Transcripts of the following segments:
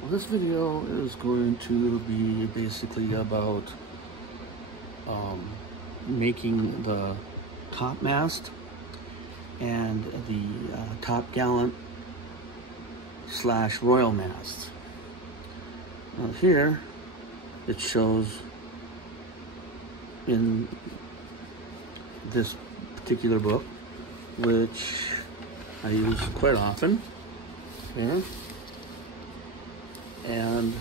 Well, this video is going to be basically about making the top mast and the top gallant / royal mast. Now here it shows in this particular book, which I use quite often here. And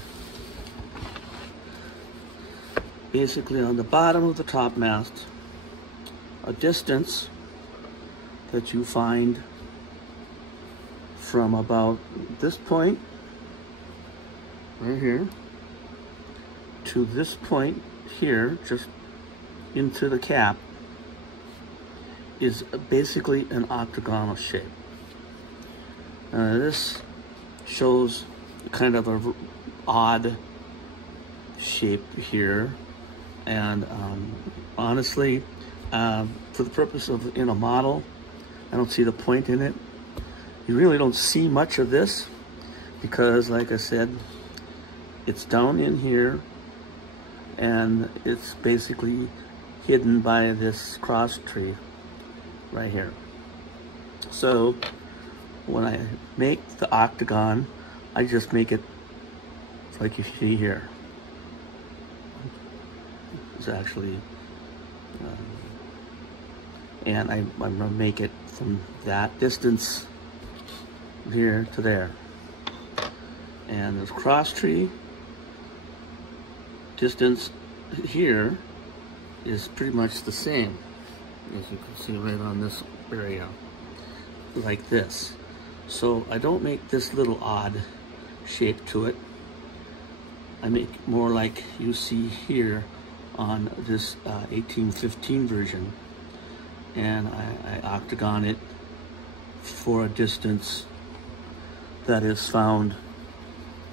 basically on the bottom of the top mast, a distance that you find from about this point right here to this point here, just into the cap, is basically an octagonal shape. This shows kind of a odd shape here, and honestly, for the purpose of in a model, I don't see the point in it. You really don't see much of this because, like I said, it's down in here and it's basically hidden by this cross tree right here. So when I make the octagon, I just make it like you see here. It's actually, and I'm gonna make it from that distance here to there. And this cross tree distance here is pretty much the same, as you can see right on this area, like this. So I don't make this little odd shape to it. I make more like you see here on this 1815 version, and I octagon it for a distance that is found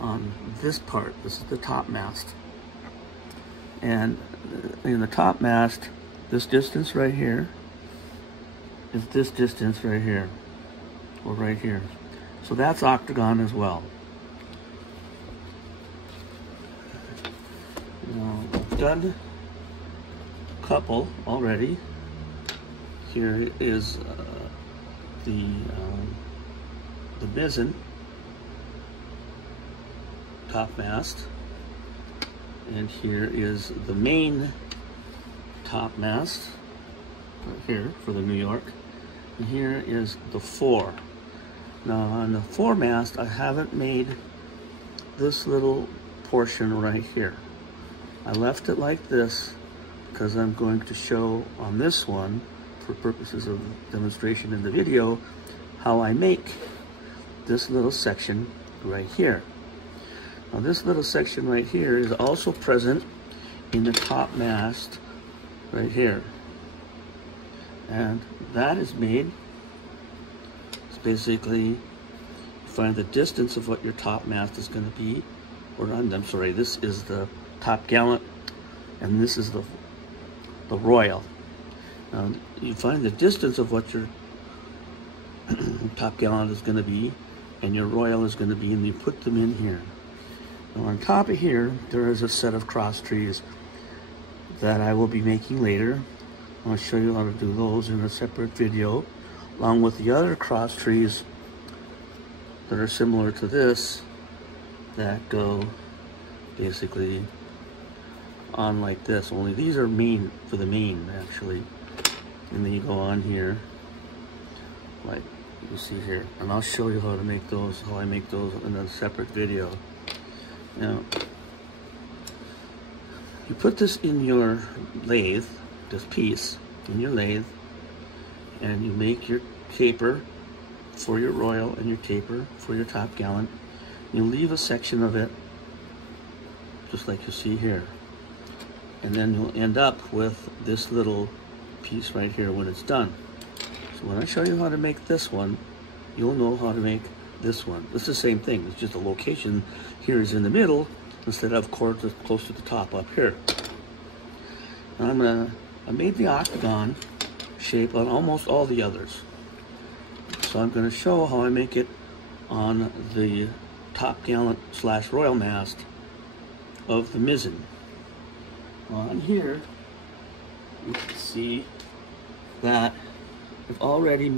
on this part. This is the top mast, and in the top mast, this distance right here is this distance right here, or right here. So that's octagon as well. Now, I've done a couple already. Here is the mizzen top mast, and here is the main top mast right here for the New York, and here is the fore. Now on the foremast, I haven't made this little portion right here. I left it like this because I'm going to show on this one, for purposes of demonstration in the video, how I make this little section right here. Now this little section right here is also present in the top mast right here. And that is made, it's basically, you find the distance of what your top mast is going to be, or I'm sorry, this is the top gallant, and this is the royal. You find the distance of what your top gallant is going to be and your royal is going to be, and you put them in here. Now on top of here, there is a set of cross trees that I will be making later. I'll show you how to do those in a separate video, along with the other cross trees that are similar to this, that go basically on like this, only these are main for the main actually. And then you go on here like you see here, and I'll show you how to make those, how I make those in a separate video. Now you put this in your lathe, this piece in your lathe, and you make your taper for your royal and your taper for your top gallant. You leave a section of it just like you see here, and then you'll end up with this little piece right here when it's done. So when I show you how to make this one, you'll know how to make this one. It's the same thing, it's just the location here is in the middle instead of close to the top up here. And I made the octagon shape on almost all the others. So I'm going to show how I make it on the top gallant / royal mast of the mizzen. On here, you can see that I've already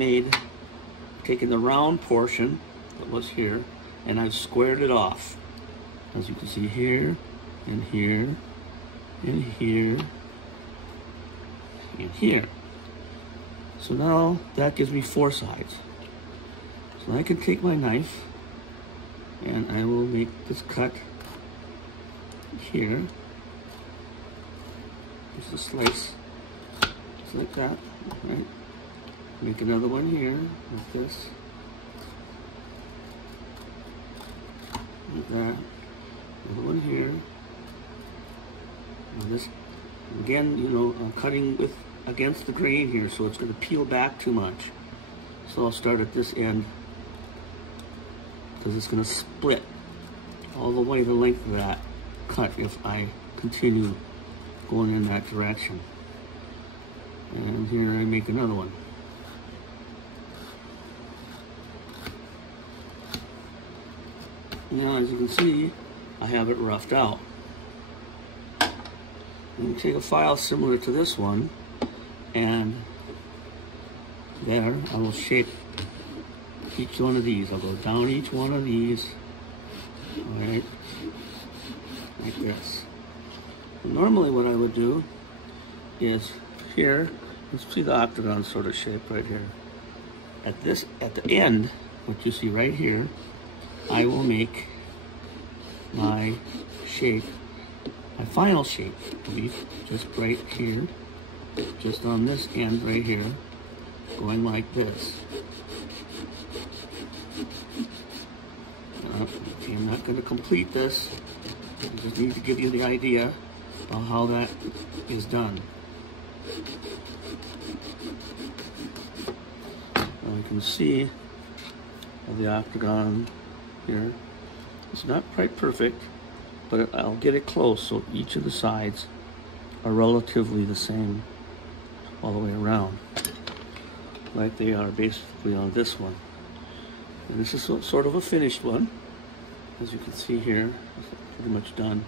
taken the round portion that was here, and I've squared it off. As you can see here, and here, and here, and here. So now that gives me 4 sides. So I can take my knife and I will make this cut here. Just a slice, just like that, right? Make another one here, like this, like that. Another one here. And this, again, you know, I'm cutting against the grain here, so it's going to peel back too much. So I'll start at this end, because it's going to split all the way the length of that cut if I continue going in that direction. And here I make another one. Now, as you can see, I have it roughed out. You can take a file similar to this one, and there I will shape each one of these. I'll go down each one of these, right, like this. And normally what I would do is here, let's see the octagon sort of shape right here. At the end, what you see right here, I will make my shape, my final shape, just right here, just on this end right here, going like this. Okay, I'm not going to complete this. I just need to give you the idea of how that is done. Now you can see the octagon here. It's not quite perfect, but I'll get it close so each of the sides are relatively the same all the way around, like they are basically on this one. And this is sort of a finished one, as you can see here. It's pretty much done,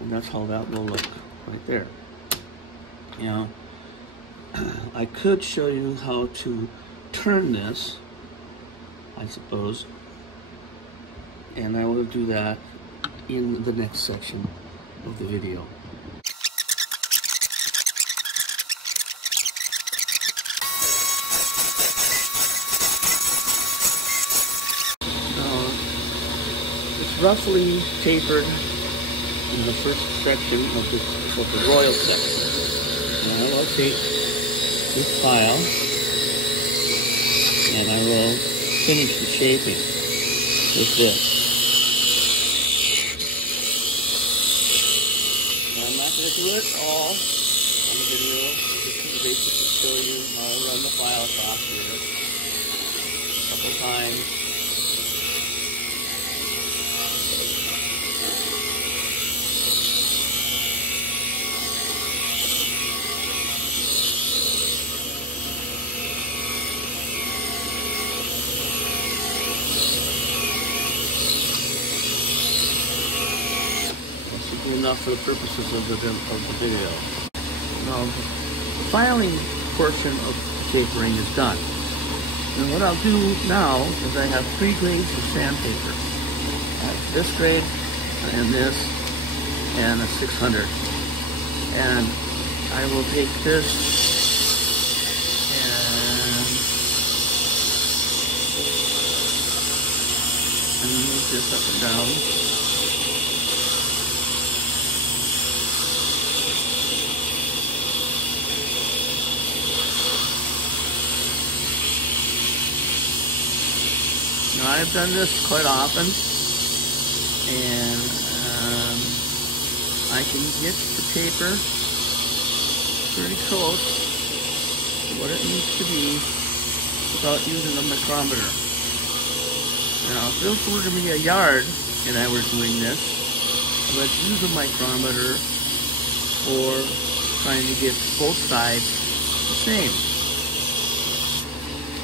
and that's how that will look right there. Now, I could show you how to turn this, I suppose, and I will do that in the next section of the video. Now, it's roughly tapered in the first section of the royal section. Now I'll take this file and I will finish the shaping with this. Do it all on the video. This is basically to show you how I run the file across here a couple times. Enough for the purposes of the video. Now, the filing portion of tapering is done. And what I'll do now is I have 3 grades of sandpaper. This grade, and this, and a 600. And I will take this and move this up and down. Now, I've done this quite often, and I can get the paper pretty close to what it needs to be without using a micrometer. Now, if this were to be a yard and I were doing this, I would use a micrometer for trying to get both sides the same.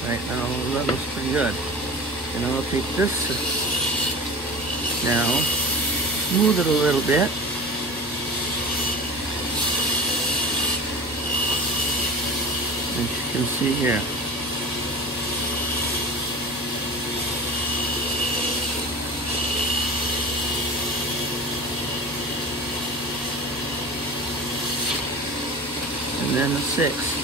Right now, that looks pretty good. And I'll take this Now, smooth it a little bit. As you can see here. And then the 6.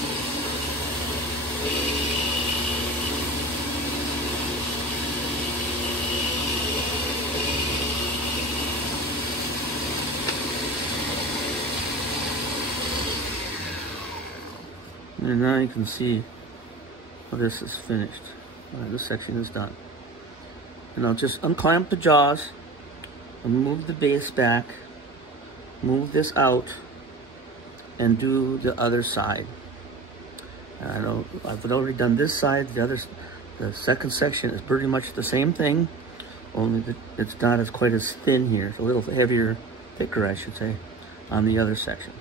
And now you can see how this is finished. This section is done. And I'll just unclamp the jaws and move the base back, move this out, and do the other side. I've already done this side. The second section is pretty much the same thing, only that it's not as quite as thin here. It's a little heavier, thicker, I should say, on the other section.